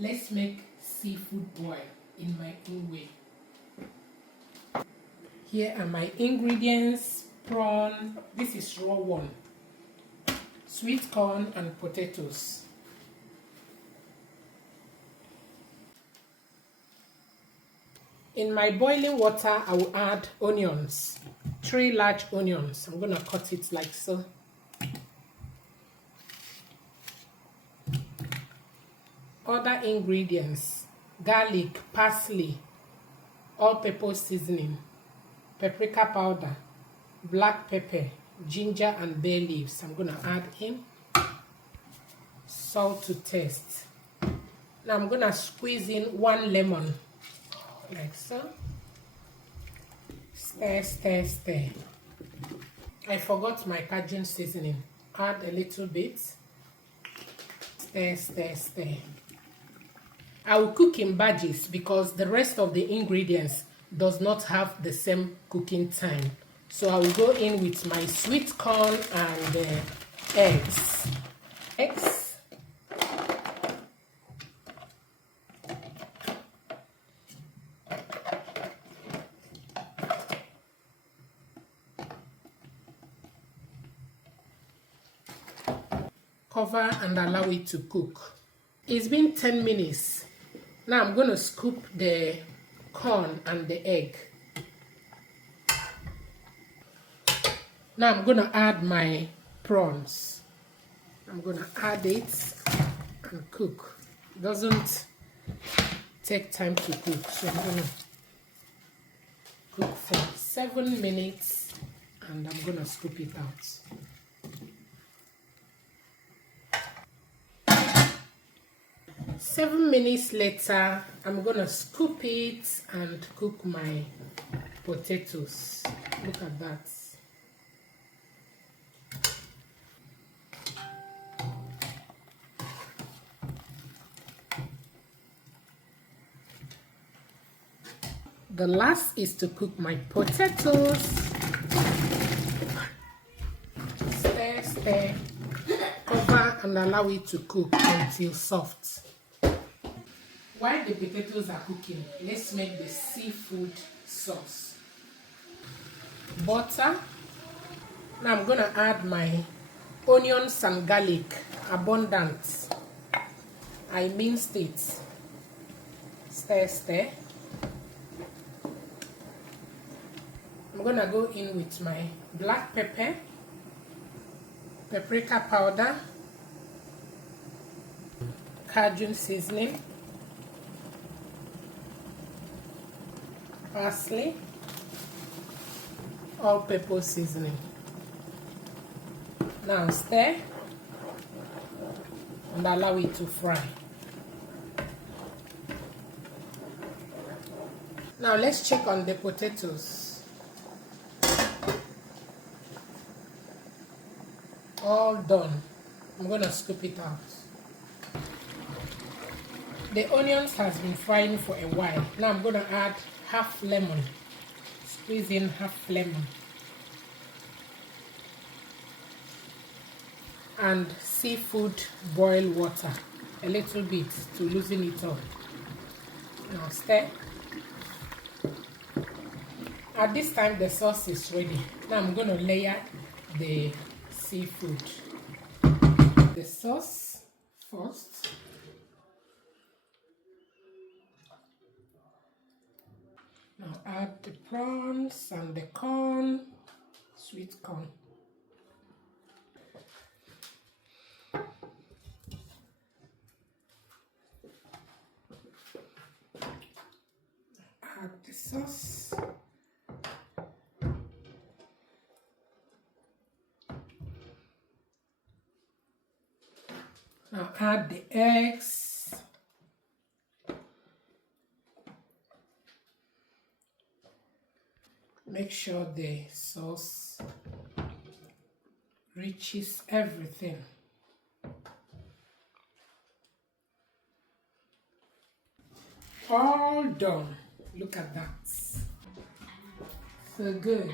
Let's make seafood boil in my own way. Here are my ingredients: prawn, this is raw one, sweet corn and potatoes. In my boiling water, I will add onions, 3 large onions. I'm going to cut it like so. Other ingredients: garlic, parsley, all-purpose seasoning, paprika powder, black pepper, ginger and bay leaves. I'm going to add in salt to taste. Now I'm going to squeeze in 1 lemon like so. Stir, stir, stir. I forgot my Cajun seasoning. Add a little bit. Stir, stir, stir. I will cook in batches because the rest of the ingredients does not have the same cooking time. So I will go in with my sweet corn and eggs. Cover and allow it to cook. It's been 10 minutes. Now I'm going to scoop the corn and the egg. Now I'm going to add my prawns. I'm going to add it and cook. It doesn't take time to cook, so I'm going to cook for 7 minutes and I'm going to scoop it out. Seven minutes later, I'm gonna scoop it and cook my potatoes. Look at that. The last is to cook my potatoes. Stir, stir, cover and allow it to cook until soft. While the potatoes are cooking, let's make the seafood sauce. Butter. Now I'm going to add my onions and garlic, abundant. I minced it. Stir, stir. I'm going to go in with my black pepper, paprika powder, Cajun seasoning, parsley, all-purpose seasoning. Now stir and allow it to fry. Now let's check on the potatoes. All done. I'm going to scoop it out. The onions has been frying for a while. Now I'm going to add half lemon. Squeeze in half lemon. And seafood boil water. A little bit to loosen it up. Now stir. At this time the sauce is ready. Now I'm going to layer the seafood. The sauce first. Now add the prawns and the corn, sweet corn. Add the sauce. Now add the eggs. Make sure the sauce reaches everything. All done. Look at that. So good.